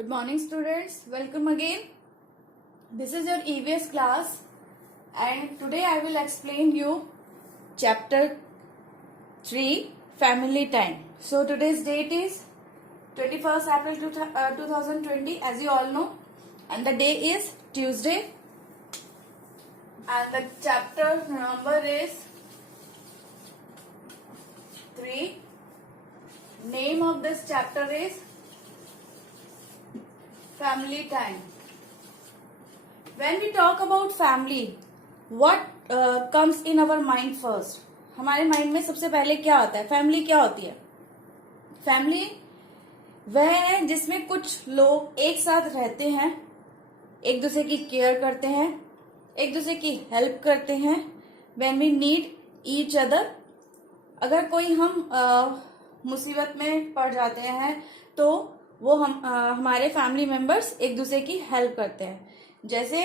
Good morning students, welcome again. This is your EVS class and today I will explain you chapter 3 family time. So today's date is 21st April 2020 as you all know, and the day is Tuesday and the chapter number is 3. Name of this chapter is family time. When we talk about family, what comes in our mind first? हमारे mind में सबसे पहले क्या आता है? Family क्या होती है? फैमिली वह है जिसमें कुछ लोग एक साथ रहते हैं, एक दूसरे की केयर करते हैं, एक दूसरे की हेल्प करते हैं. When we need each other. अगर कोई हम मुसीबत में पड़ जाते हैं तो वो हमारे फैमिली मेंबर्स एक दूसरे की हेल्प करते हैं. जैसे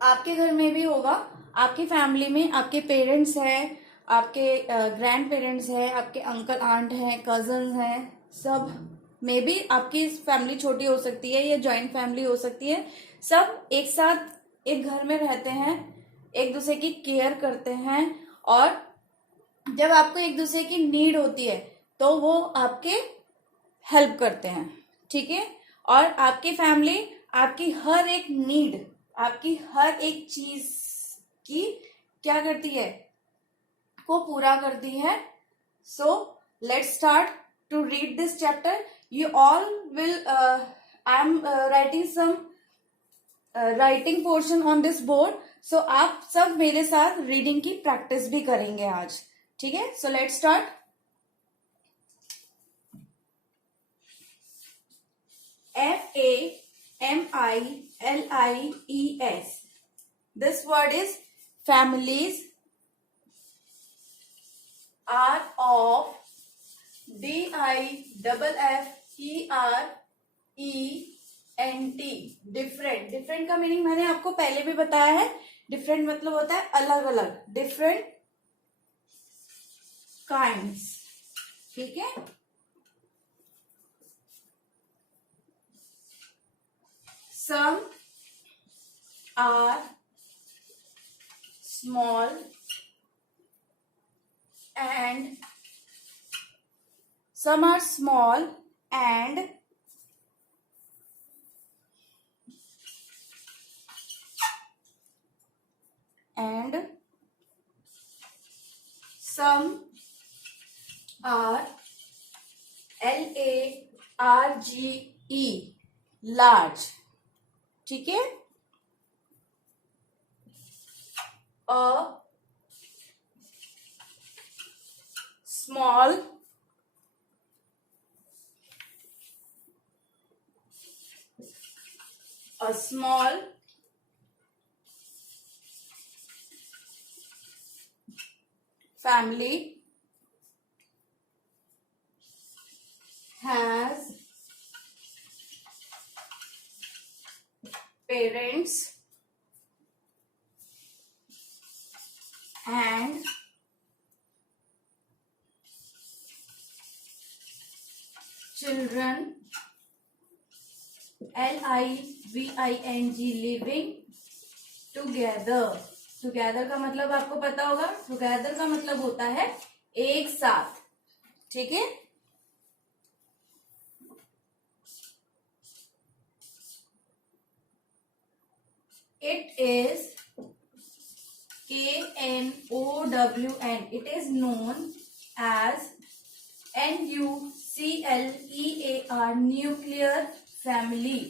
आपके घर में भी होगा, आपकी फैमिली में आपके पेरेंट्स हैं, आपके ग्रैंड पेरेंट्स हैं, आपके अंकल आंट हैं, कजन्स हैं, सब में भी आपकी फैमिली छोटी हो सकती है या जॉइंट फैमिली हो सकती है. सब एक साथ एक घर में रहते हैं, एक दूसरे की केयर करते हैं और जब आपको एक दूसरे की नीड होती है तो वो आपके हेल्प करते हैं. ठीक है. और आपकी फैमिली आपकी हर एक नीड, आपकी हर एक चीज की क्या करती है, को पूरा करती है. So let's start to read this chapter. You all will I am writing some writing portion on this board. So आप सब मेरे साथ रीडिंग की प्रैक्टिस भी करेंगे आज. ठीक है. So let's start. FAMILIES. This word is families. R of DIFFERENT. Different. Different का मीनिंग मैंने आपको पहले भी बताया है. डिफरेंट मतलब होता है अलग अलग. Different kinds. ठीक है. Some are small and some are small and some are LARGE large. ठीक है. A small family has parents and children. LIVING living together. Together का मतलब आपको पता होगा. टुगेदर का मतलब होता है एक साथ. ठीक है. It is KNOWN. It is known as NUCLEAR, nuclear family.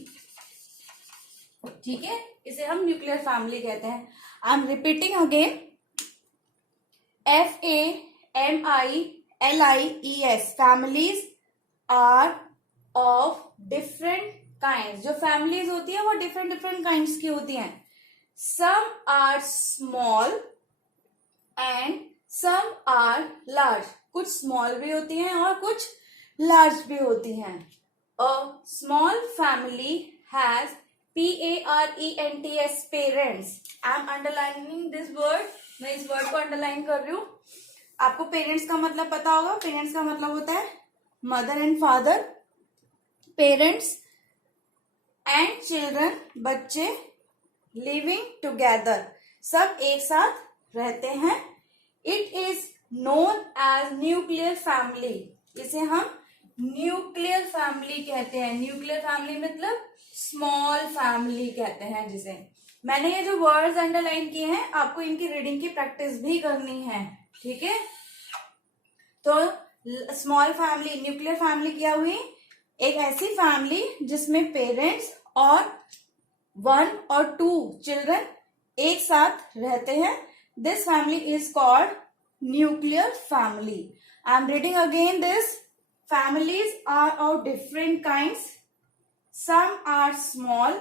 ठीक है. इसे हम न्यूक्लियर फैमिली कहते हैं. I am repeating again. FAMILIES. Families are of different kind. जो फैमिलीज होती है वो डिफरेंट डिफरेंट काइंड्स की होती हैं. Some are small and some are large. कुछ small भी होती हैं और कुछ large भी होती हैं. A small family has PARENTS parents. I am underlining this word. मैं इस word को underline कर रही हूँ. आपको पेरेंट्स का मतलब पता होगा. पेरेंट्स का मतलब होता है mother and father. Parents and children, बच्चे, लिविंग टुगेदर, सब एक साथ रहते हैं। It is known as nuclear family, इसे हम न्यूक्लियर फैमिली कहते हैं। न्यूक्लियर फैमिली मतलब स्मॉल फैमिली कहते हैं जिसे। मैंने ये जो वर्ड्स अंडरलाइन किए हैं, आपको इनकी रीडिंग की प्रैक्टिस भी करनी है, ठीक है। तो स्मॉल फैमिली, न्यूक्लियर फैमिली क्या हुई? एक ऐसी फैमिली जिसमें पेरेंट्स और 1 और 2 चिल्ड्रन एक साथ रहते हैं। This family is called nuclear family. I am reading again this. Families are of different kinds. Some are small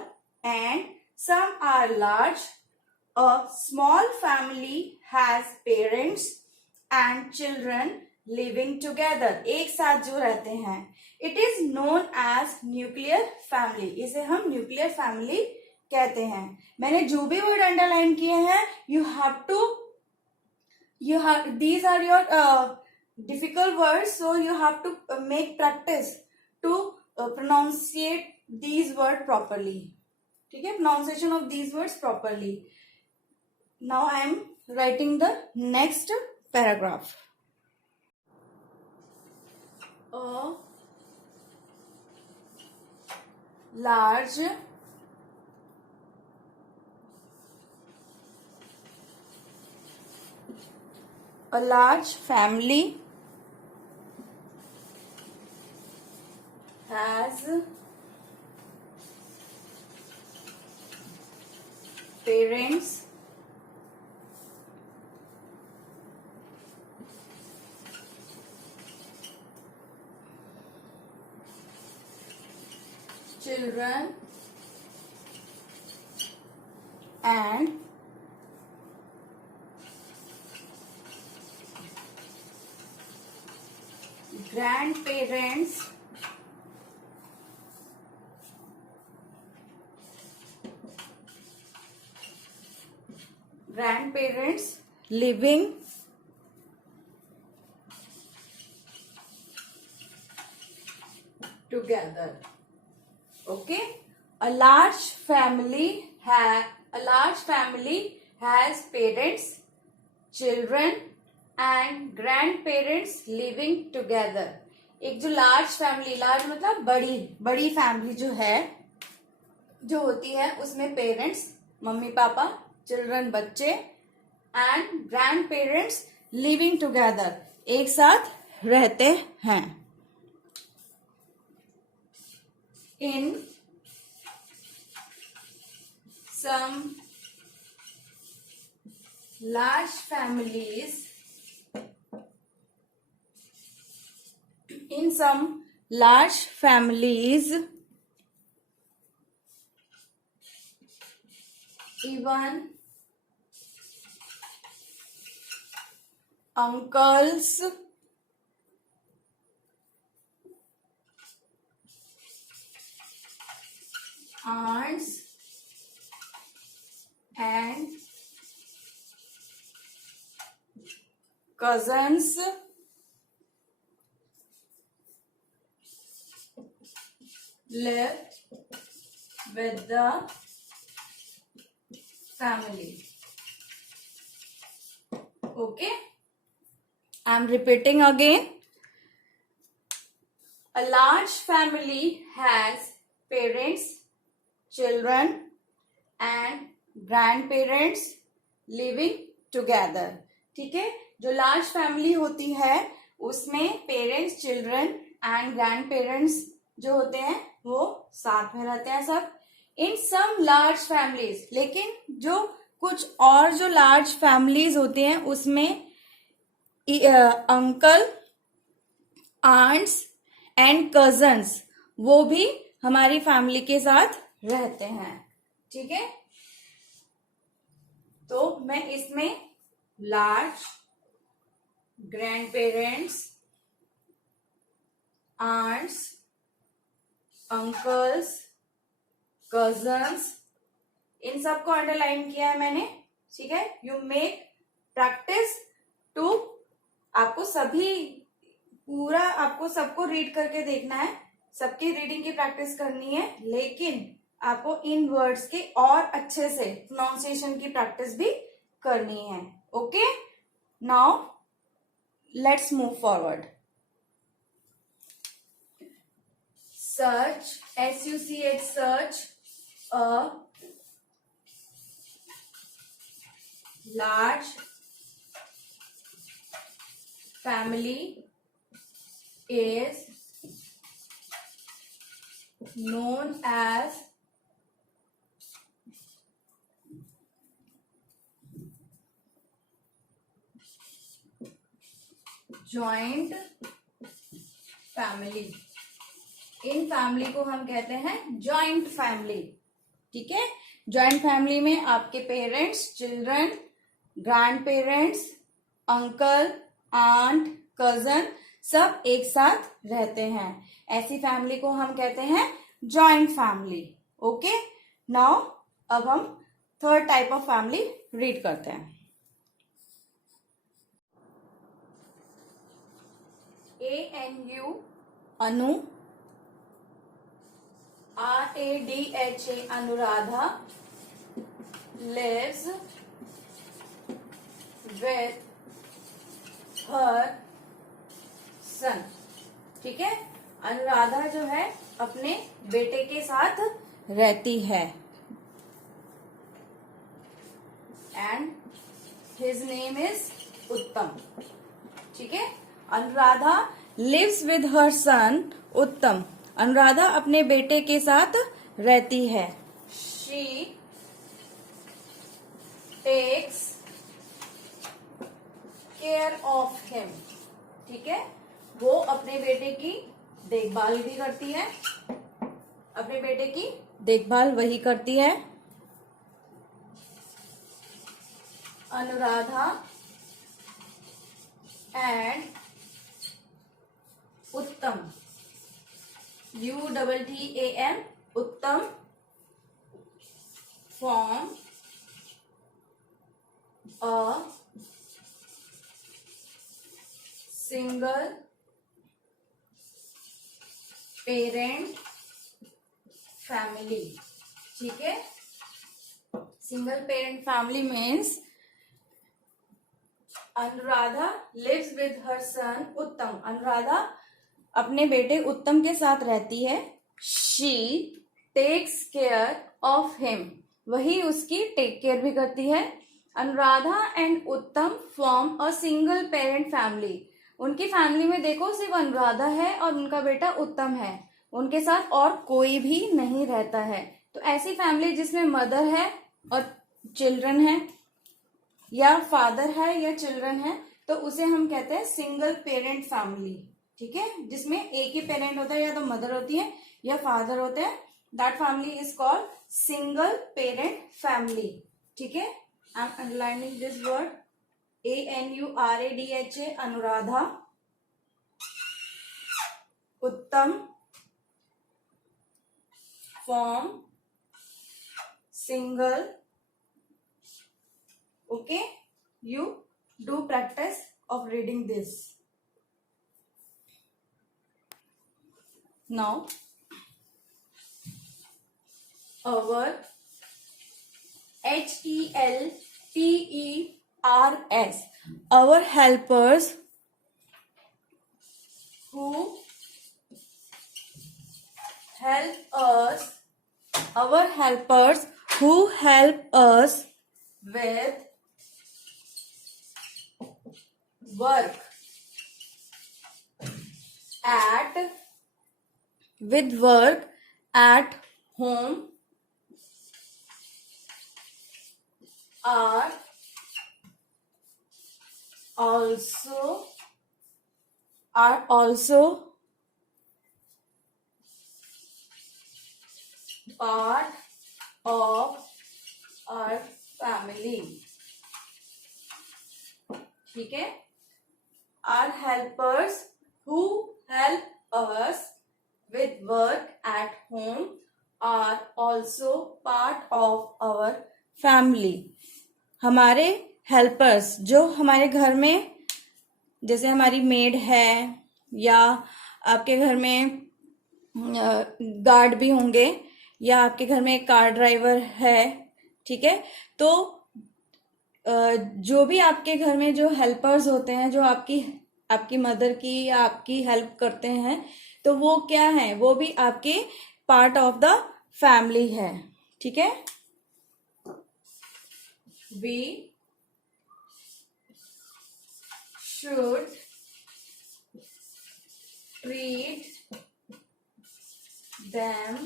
and some are large. A small family has parents and children living together. एक साथ जो रहते हैं. It is known as nuclear family. इसे हम nuclear family कहते हैं. मैंने जो भी वर्ड अंडरलाइन किए हैं, these are your difficult words, so you have to make practice to pronunciate these words properly. ठीक है, pronunciation of these words properly. Now I am writing the next paragraph. A large family has parents, children and grandparents living together. Okay, a large family has parents, children and grandparents living together. एक जो large family, large मतलब बड़ी family जो होती है, उसमें parents, mummy papa, children बच्चे and grand parents living together, एक साथ रहते हैं. इन some large families, even uncles, aunts and cousins live with the family. Okay, I am repeating again. A large family has parents, children and grandparents living together. ठीक है, जो large family होती है उसमें parents, children and grand parents जो होते हैं वो साथ में रहते हैं सब. इन सम लार्ज फैमिलीज, लेकिन जो कुछ और जो लार्ज फैमिलीज होती हैं उसमें अंकल, आंट्स एंड कजन्स वो भी हमारी फैमिली के साथ रहते हैं. ठीक है, तो मैं इसमें large, grandparents, aunts, uncles, cousins, इन सबको अंडरलाइन किया है मैंने. ठीक है, यू मेक प्रैक्टिस टू, आपको सबको रीड करके देखना है, सबकी रीडिंग की प्रैक्टिस करनी है. लेकिन आपको इन वर्ड्स के और अच्छे से प्रोनाउंसिएशन की प्रैक्टिस भी करनी है. Okay, now let's move forward. Search, SUCH, search a large family is known as joint family. In family को हम कहते हैं जॉइंट फैमिली. ठीक है, जॉइंट फैमिली में आपके parents, children, grandparents, uncle, aunt, cousin सब एक साथ रहते हैं. ऐसी फैमिली को हम कहते हैं जॉइंट फैमिली. ओके, नाउ अब हम third type of family read करते हैं. ANU, Anu. RADHA, Anuradha lives with her son. ठीक है, अनुराधा जो है अपने बेटे के साथ रहती है. And his name is Uttam. ठीक है, Anuradha lives with her son Uttam. Anuradha अपने बेटे के साथ रहती है. She takes care of him. ठीक है, वो अपने बेटे की देखभाल भी करती है. अपने बेटे की देखभाल वही करती है. अनुराधा एंड उत्तम, UTTAM, उत्तम form a single parent family. ठीक है, single parent family means Anuradha lives with her son Uttam. Anuradha अपने बेटे उत्तम के साथ रहती है. She takes care of him, वही उसकी टेक केयर भी करती है. Anuradha and Uttam form a single parent family. उनकी फैमिली में देखो सिर्फ अनुराधा है और उनका बेटा उत्तम है. उनके साथ और कोई भी नहीं रहता है. तो ऐसी फैमिली जिसमें मदर है और चिल्ड्रन है, या फादर है या चिल्ड्रन है, तो उसे हम कहते हैं सिंगल पेरेंट फैमिली. ठीक है, जिसमें एक ही पेरेंट होता है, या तो मदर होती है या फादर होते हैं. That family is called single parent family. ठीक है, I am underlining this word ANURADHA, Anuradha, Uttam form single. Okay, you do practice of reading this. Now our HELPERS, our helpers who help us, our helpers who help us with work at home are also part of our family. ठीक है, our helpers who help us with work at home are also part of our family. हमारे helpers जो हमारे घर में, जैसे हमारी made है या आपके घर में गार्ड भी होंगे, या आपके घर में एक कार ड्राइवर है, ठीक है, तो जो भी आपके घर में जो हेल्पर्स होते हैं, जो आपकी आपकी मदर की या आपकी हेल्प करते हैं, तो वो क्या है, वो भी आपके पार्ट ऑफ द फैमिली है, ठीक है। We should treat them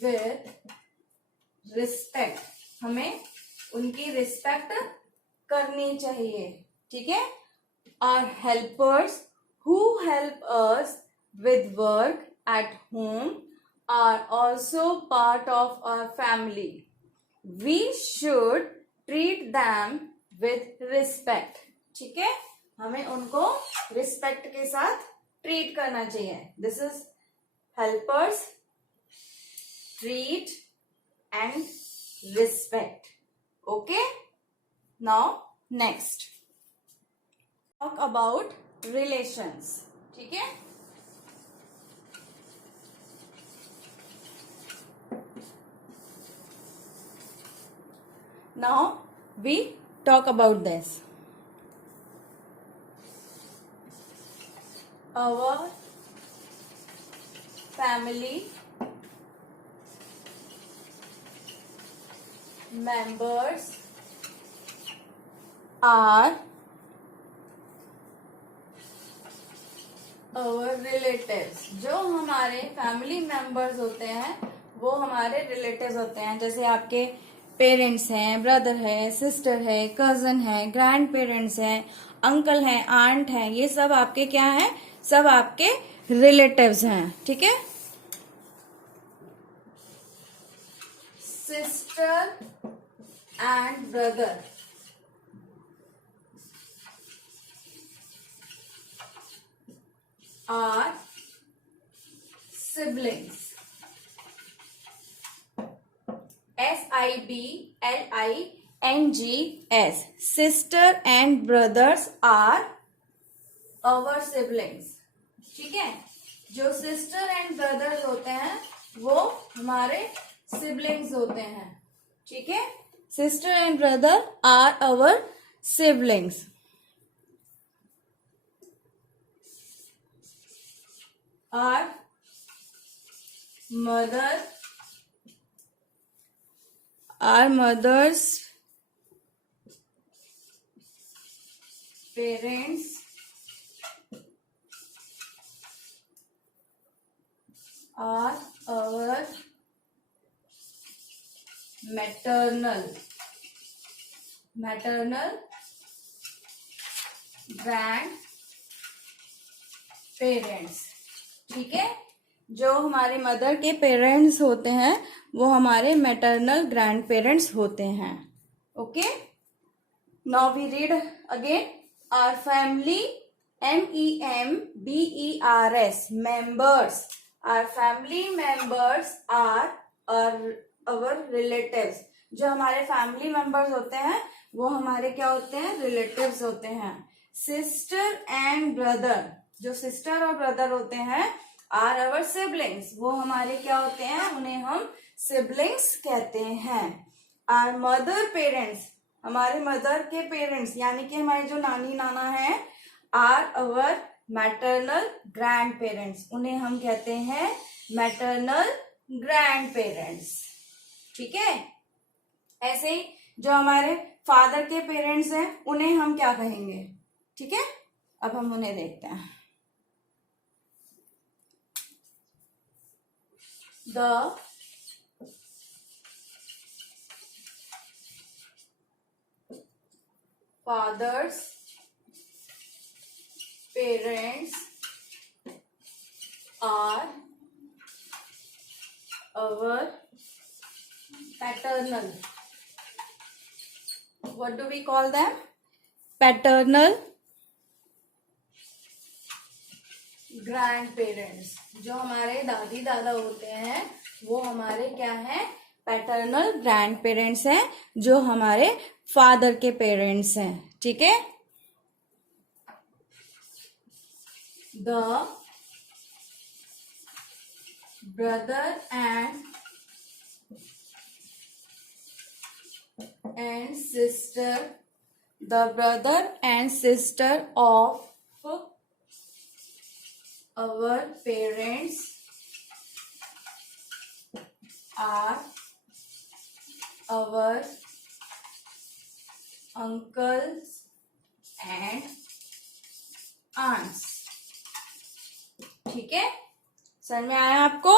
with respect, हमें उनकी रिस्पेक्ट करनी चाहिए, ठीक है। Our helpers who help us with work at home are also part of our family. We should treat them with respect, ठीक है, हमें उनको रिस्पेक्ट के साथ ट्रीट करना चाहिए। This is helpers, treat and respect, okay. Now next talk about relations, ठीक है। Now we talk about this. Our family members are our relatives. जो हमारे फैमिली मेंबर्स होते हैं वो हमारे रिलेटिव्स होते हैं। जैसे आपके पेरेंट्स हैं, ब्रदर है, सिस्टर है, कजन है, ग्रैंड पेरेंट्स हैं, अंकल हैं, आंट हैं, ये सब आपके क्या हैं, सब आपके रिलेटिव्स हैं, ठीक है। Sister and brother are siblings. SIBLINGS, sister and brothers are our siblings, ठीक है। जो सिस्टर एंड ब्रदर्स होते हैं वो हमारे सिबलिंग्स होते हैं, ठीक है। Sister and brother are our siblings. Our mother's parents are our maternal grandparents, ठीक है। जो हमारे मदर के पेरेंट्स होते हैं वो हमारे मैटरनल ग्रैंड पेरेंट्स होते हैं, okay. Now we read again. Our family, MEMBERS, members. Our family members are our relatives. जो हमारे फैमिली मेंबर्स होते हैं वो हमारे क्या होते हैं, रिलेटिव्स होते हैं। सिस्टर एंड ब्रदर, जो सिस्टर और ब्रदर होते हैं, आर अवर सिबलिंग्स, वो हमारे क्या होते हैं, उन्हें हम सिबलिंग्स कहते हैं। आर मदर पेरेंट्स, हमारे मदर के पेरेंट्स यानी कि हमारे जो नानी नाना हैं, are our maternal grandparents, उन्हें हम कहते हैं मैटरनल ग्रैंड पेरेंट्स, ठीक है। ऐसे ही जो हमारे फादर के पेरेंट्स हैं उन्हें हम क्या कहेंगे, ठीक है। अब हम उन्हें देखते हैं। The fathers parents are our paternal, what do we call them, paternal grandparents। जो हमारे दादी दादा होते हैं वो हमारे क्या हैं, पैटर्नल ग्रैंड पेरेंट्स हैं, जो हमारे फादर के पेरेंट्स हैं, ठीक है। The brother and sister, the brother and sister of our parents are our uncles and aunts. ठीक है, समझ में आया आपको?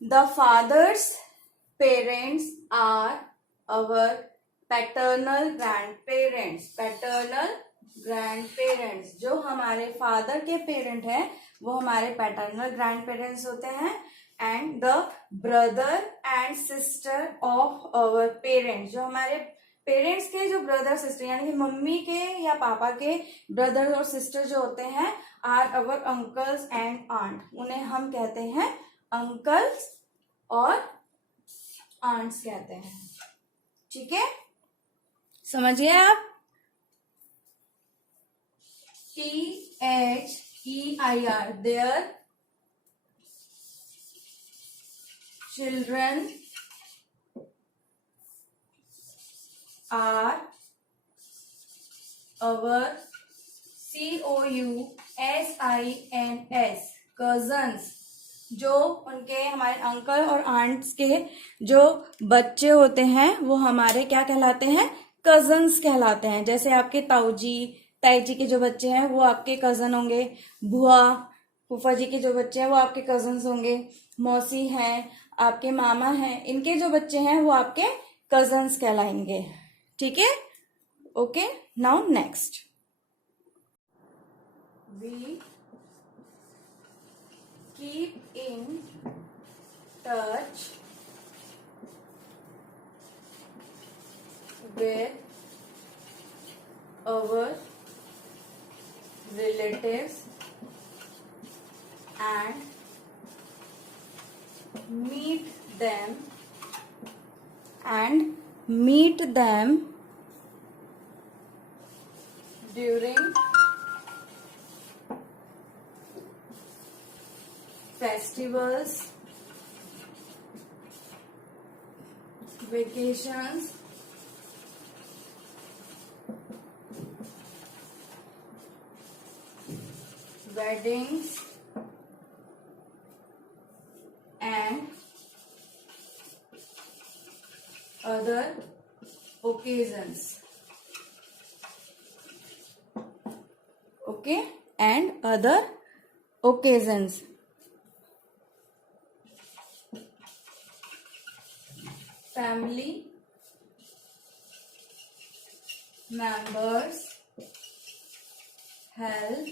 The father's parents are our paternal grandparents. Paternal grand जो हमारे फादर के पेरेंट हैं वो हमारे पैटर्नल ग्रैंड पेरेंट्स होते हैं. And the brother and sister of our parents, जो हमारे पेरेंट्स के जो ब्रदर सिस्टर यानी कि मम्मी के या पापा के ब्रदर और सिस्टर जो होते हैं, are our uncles and aunt, उन्हें हम कहते हैं अंकल्स और आंट्स कहते हैं. ठीक है, समझिए आप. THEIR, their children are our COUSINS, cousins, जो उनके हमारे अंकल और आंट्स के जो बच्चे होते हैं वो हमारे क्या कहलाते हैं? कजन्स कहलाते हैं. जैसे आपके ताई जी के जो बच्चे हैं वो आपके कजन होंगे, बुआ फूफा जी के जो बच्चे हैं वो आपके कजन्स होंगे, मौसी हैं, आपके मामा हैं, इनके जो बच्चे हैं वो आपके कजन्स कहलाएंगे. ठीक है, okay. Now next, we keep in touch with our relatives and meet them during festivals, vacations, weddings and other occasions. Okay, and other occasions. Family members help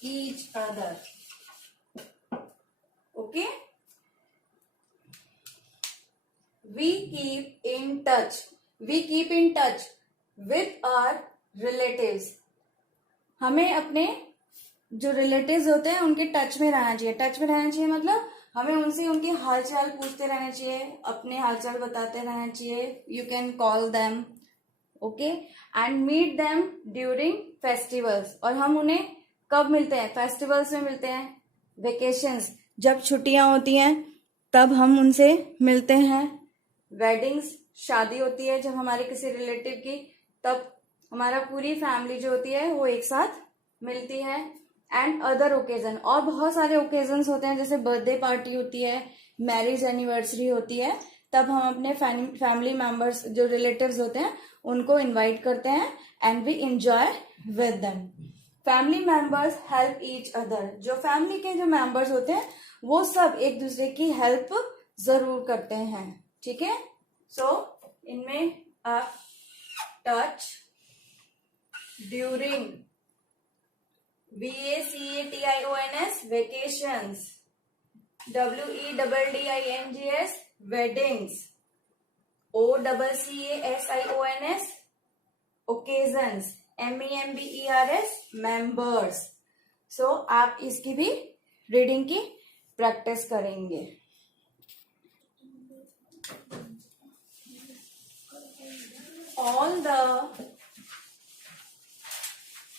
each other. Okay, we keep in touch with our relatives. हमें अपने जो relatives होते हैं उनके touch में रहना चाहिए. Touch में रहना चाहिए मतलब हमें उनसे उनकी हालचाल पूछते रहना चाहिए, अपने हालचाल बताते रहना चाहिए. You can call them. Okay, and meet them during festivals, और हम उन्हें कब मिलते हैं? फेस्टिवल्स में मिलते हैं. वेकेशंस, जब छुट्टियां होती हैं तब हम उनसे मिलते हैं. वेडिंग्स, शादी होती है जब हमारे किसी रिलेटिव की, तब हमारा पूरी फैमिली जो होती है वो एक साथ मिलती है. एंड अदर ओकेजन, और बहुत सारे ओकेजन्स होते हैं जैसे बर्थडे पार्टी होती है, मैरिज एनिवर्सरी होती है, तब हम अपने फैमिली मेंबर्स जो रिलेटिव्स होते हैं उनको इनवाइट करते हैं and we enjoy with them. Family members help each other, जो फैमिली के जो मेंबर्स होते हैं वो सब एक दूसरे की हेल्प जरूर करते हैं. ठीक है, सो इनमें आप touch during, VACATIONS, vacations, WEDDINGS, weddings, OCCASIONS, occasions, MEMBERS, members. सो आप इसकी भी रीडिंग की प्रैक्टिस करेंगे. All the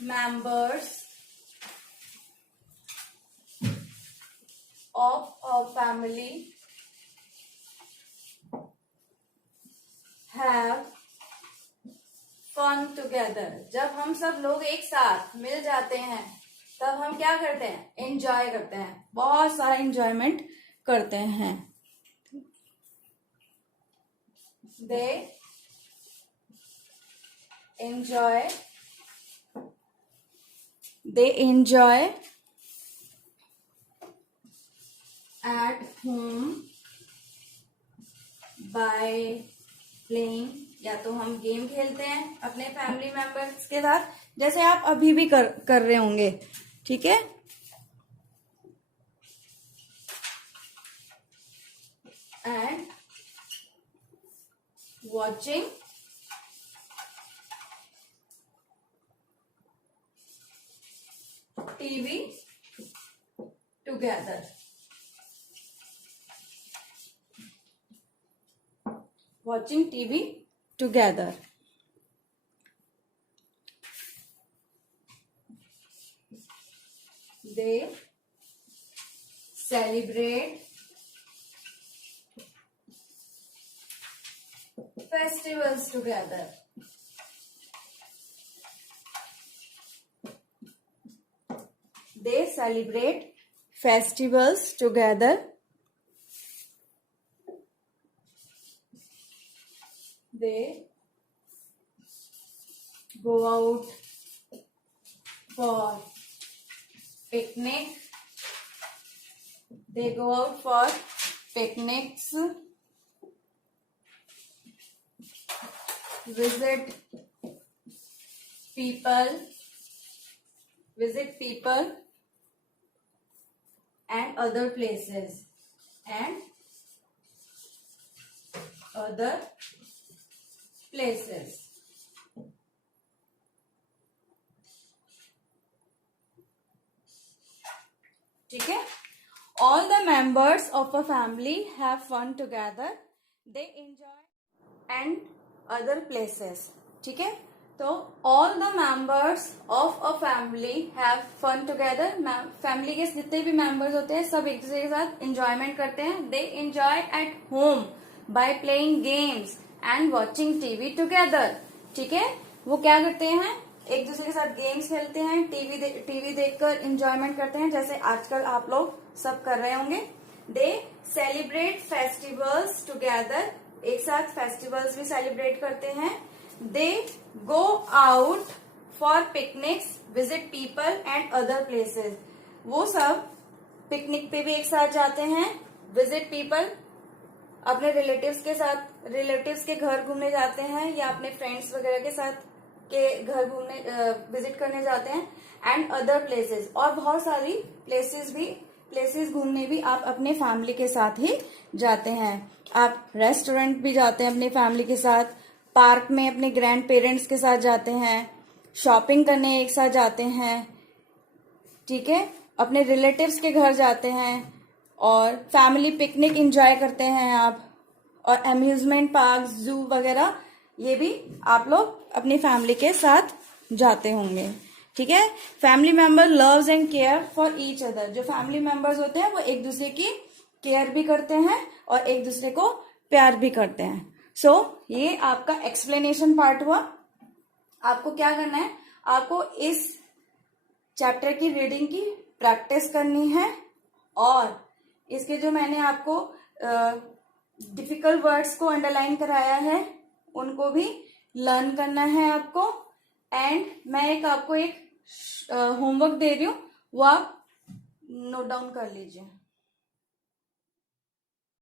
members of a family have fun together. जब हम सब लोग एक साथ मिल जाते हैं तब हम क्या करते हैं? एंजॉय करते हैं, बहुत सारा एंजॉयमेंट करते हैं। They enjoy at home by playing, या तो हम गेम खेलते हैं अपने फैमिली मेंबर्स के साथ, जैसे आप अभी भी कर रहे होंगे, ठीक है। And watching TV together. Watching TV together. They celebrate festivals together. They celebrate festivals together. They go out for picnic. They go out for picnics. Visit people and other places and other places. ठीक है। All the members of a family have fun together. They enjoy and other places. ठीक है। तो all the members of a family have fun together. Family के जितने भी members होते हैं सब एक दूसरे के साथ एंजॉयमेंट करते हैं. They enjoy at home by playing games and watching TV together. ठीक है, वो क्या करते हैं? एक दूसरे के साथ गेम्स खेलते हैं, टीवी देखकर एंजॉयमेंट करते हैं, जैसे आजकल आप लोग सब कर रहे होंगे. They celebrate festivals together. एक साथ फेस्टिवल्स भी सेलिब्रेट करते हैं. They go out for picnics, visit people and other places. वो सब पिकनिक पे भी एक साथ जाते हैं, विजिट पीपल अपने रिलेटिव्स के घर घूमने जाते हैं, या अपने फ्रेंड्स वगैरह के साथ के घर घूमने विजिट करने जाते हैं, एंड अदर प्लेसेस, और बहुत सारी प्लेसेस घूमने भी आप अपने फैमिली के साथ ही जाते हैं. आप रेस्टोरेंट भी जाते हैं अपनी फैमिली के साथ, पार्क में अपने ग्रैंड पेरेंट्स के साथ जाते हैं, शॉपिंग करने एक साथ जाते हैं. ठीक है, अपने रिलेटिव्स के घर जाते हैं और फैमिली पिकनिक एंजॉय करते हैं आप, और अम्यूजमेंट पार्क, जू वगैरह ये भी आप लोग अपनी फैमिली के साथ जाते होंगे. ठीक है, family member loves and care for each other. जो फैमिली मेंबर्स होते हैं वो एक दूसरे की केयर भी करते हैं और एक दूसरे को प्यार भी करते हैं. सो ये आपका एक्सप्लेनेशन पार्ट हुआ. आपको क्या करना है, आपको इस चैप्टर की रीडिंग की प्रैक्टिस करनी है, और इसके जो मैंने आपको डिफिकल्ट वर्ड्स को अंडरलाइन कराया है उनको भी लर्न करना है आपको. एंड मैं आपको एक होमवर्क दे रही हूँ, वो आप नोट डाउन कर लीजिए.